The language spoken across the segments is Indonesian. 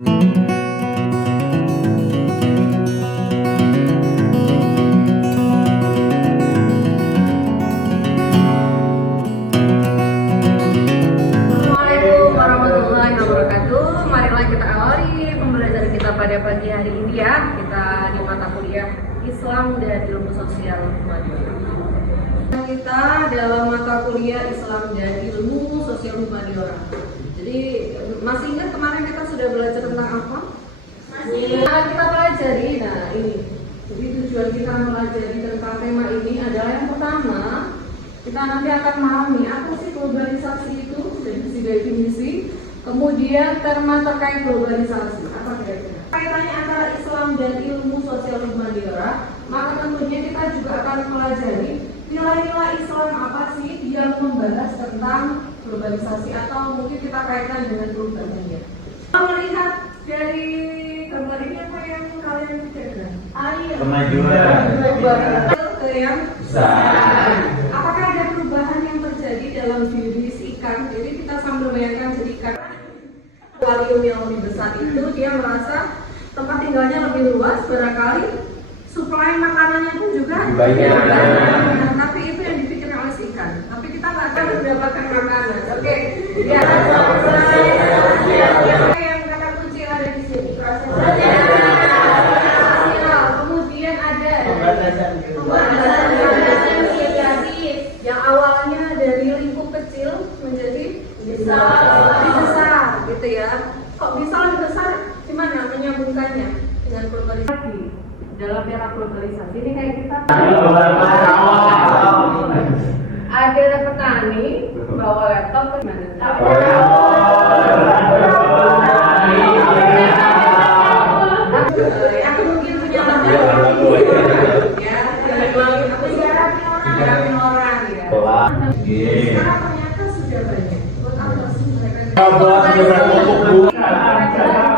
warahmatullahi wabarakatuh. Marilah kita awali pembelajaran kita pada pagi hari ini ya. Kita di mata kuliah Islam dan Ilmu Sosial Humaniora. Kita dalam mata kuliah Islam dan Ilmu Sosial Humaniora. Jadi masih ingat kemarin kita sudah belajar tentang apa? Masih. Akan kita pelajari. Nah ini. Jadi tujuan kita mempelajari tentang tema ini adalah yang pertama, kita nanti akan memahami apa sih globalisasi itu dari sisi definisi. Kemudian terma terkait globalisasi apa kira-kira? Kaitannya antara Islam dan Ilmu Sosial Humaniora, maka tentunya kita juga akan pelajari nilai-nilai Islam apa sih yang membahas tentang globalisasi atau mungkin kita kaitkan dengan perubahannya. Kalau melihat dari gambar ini apa yang kalian pikirkan? Kemajuan ke yang besar. Apakah ada perubahan yang terjadi dalam diri si ikan? Jadi kita sambil bayangkan jadi ikan akuarium yang lebih besar itu dia merasa tempat tinggalnya lebih luas, barangkali suplai makanannya pun juga banyak. Nah, tapi itu yang dipikirkan oleh si ikan. Tapi kita nggak akan mendapatkan makanan. Oke. Ya. Yang kata kunci ada di sini. Kemudian ada pembatasan yang awalnya dari lingkup kecil menjadi besar, gitu ya. Kok bisa lebih besar? Gimana menyambungkannya dengan globalisasi? Dalam era globalisasi ini kayak kita ada petani bawa laptop ke mana? Aku mungkin punya laptop ya, aku siapin orang ya. Sekarang ternyata sudah banyak. Buat apa sih mereka?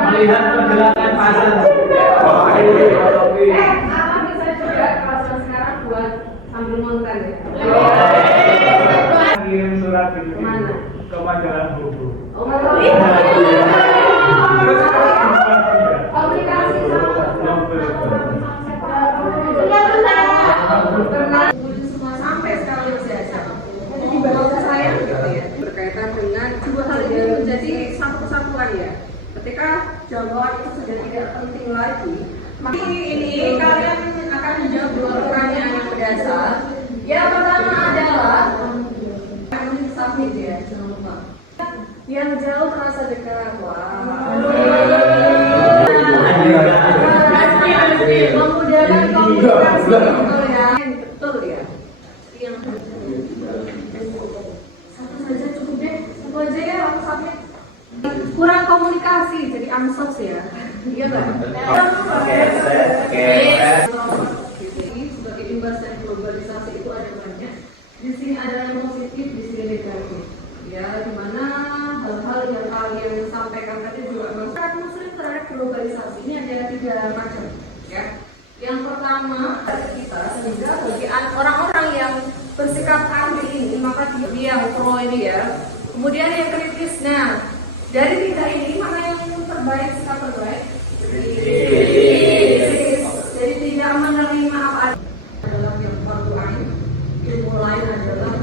Melihat pergerakan pasar. Apa bisa juga kalau sekarang buat sambil nonton ya? Kirim surat itu Kemana? ke majalah buku. Oh, aplikasi semua sampai sekarang masih ada. Jadi di bawah saya gitu ya. Berkaitan dengan dua hal ini menjadi satu kesatuan ya. Ketika jawaban itu sudah tidak penting lagi, maka ini kalian akan menjawab dua pertanyaan yang berdasar. Yang pertama adalah submit ya, jangan lupa. Yang jauh terasa dekat. Wah. Memudahkan komunikasi betul ya. Betul ya. Yang satu saja cukup deh. Satu aja ya waktu submit. Kurang komunikasi jadi ansos ya. Iya nggak? Oke. Sebagai imbas dari globalisasi itu ada banyak. Di sini ada yang positif, di sini negatif. Ya, dimana hal-hal yang kalian sampaikan tadi juga masyarakat muslim terhadap globalisasi ini ada tiga macam. Ya. Yang pertama kita sehingga bagi orang-orang yang bersikap anti ini maka dia yang pro ini ya. Kemudian yang kritis. Nah, dari tiga ini mana yang terbaik, sikap terbaik? Jadi tidak menerima apa adalah yang fardu ain. Ilmu lain adalah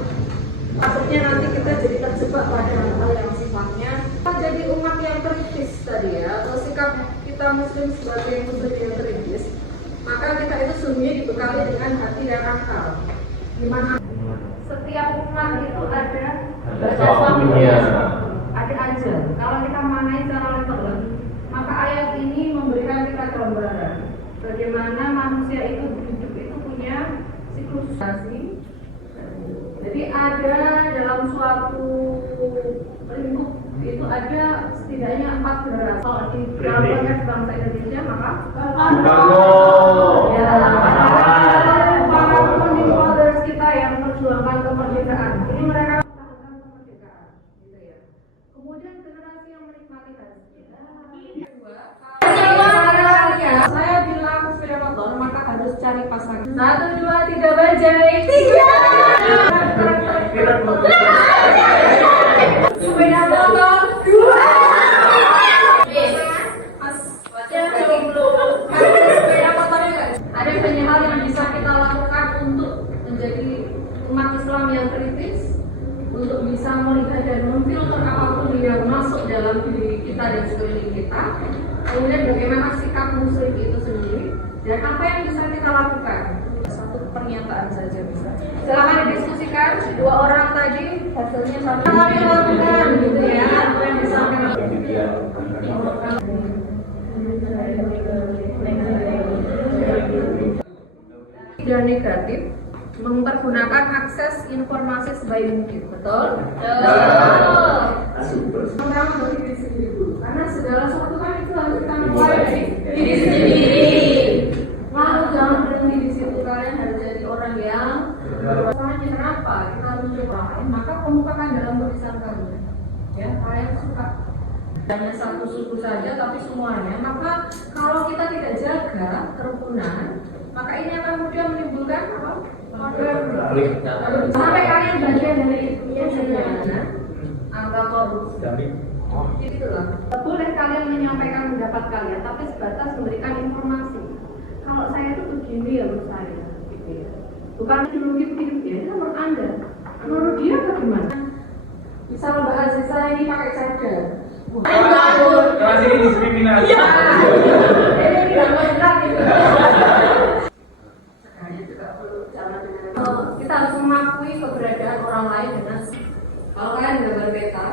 takutnya nanti kita jadi terjebak pada hal-hal yang sifatnya jadi umat yang kritis tadi ya, atau sikap kita muslim sebagai muslim yang kritis, maka kita itu sungguhnya dibekali dengan hati dan akal. Dimana setiap umat itu ada waktunya. ada aja. Kalau kita manai secara literal, maka ayat ini memberikan kita gambaran bagaimana manusia itu hidup itu punya siklusasi. Jadi ada dalam suatu lingkup itu ada setidaknya 4 generasi. Kalau di dalam konteks bangsa Indonesia maka ya, para founding fathers kita yang memperjuangkan kemerdekaan. Ini mereka mempertahankan kemerdekaan, gitu ya. Kemudian generasi yang menikmati hasil. Saya bilang sepeda motor maka harus cari pasangan. 1, 2, 3 bajai. 3. Sepeda motor 2. kita dan sekeliling kita, kemudian bagaimana sikap muslim itu sendiri, dan apa yang bisa kita lakukan. Satu pernyataan saja bisa. Silahkan didiskusikan, dua orang tadi hasilnya sama. Apa yang dilakukan gitu ya, apa yang disampaikan. Dan negatif mempergunakan akses informasi sebaik mungkin, betul? Orang berdiri sendiri, karena segala sesuatu kan itu harus kita mulai dari diri sendiri. Lalu jangan berhenti di situ, kalian harus jadi orang yang berperannya. Kenapa? Kita harus mencoba, maka kemukakan dalam tulisan kamu. Ya, kalian suka hanya satu suku saja, tapi semuanya. Maka kalau kita tidak jaga kerukunan, maka ini akan mudah menimbulkan apa? Sampai kalian bagian dari itu sebenarnya angka korupsi. Itulah. Boleh kalian menyampaikan pendapat kalian, tapi sebatas memberikan informasi. Kalau saya itu begini ya menurut saya, gitu ya. Bukan ideologi begini dia, itu menurut Anda. Menurut dia bagaimana? Bisa membahas saya ini pakai cadar. Kelas ini diskriminasi. Iya. Ini tidak benar gitu. Kita harus mengakui keberadaan orang lain dengan kalau kalian gambar peta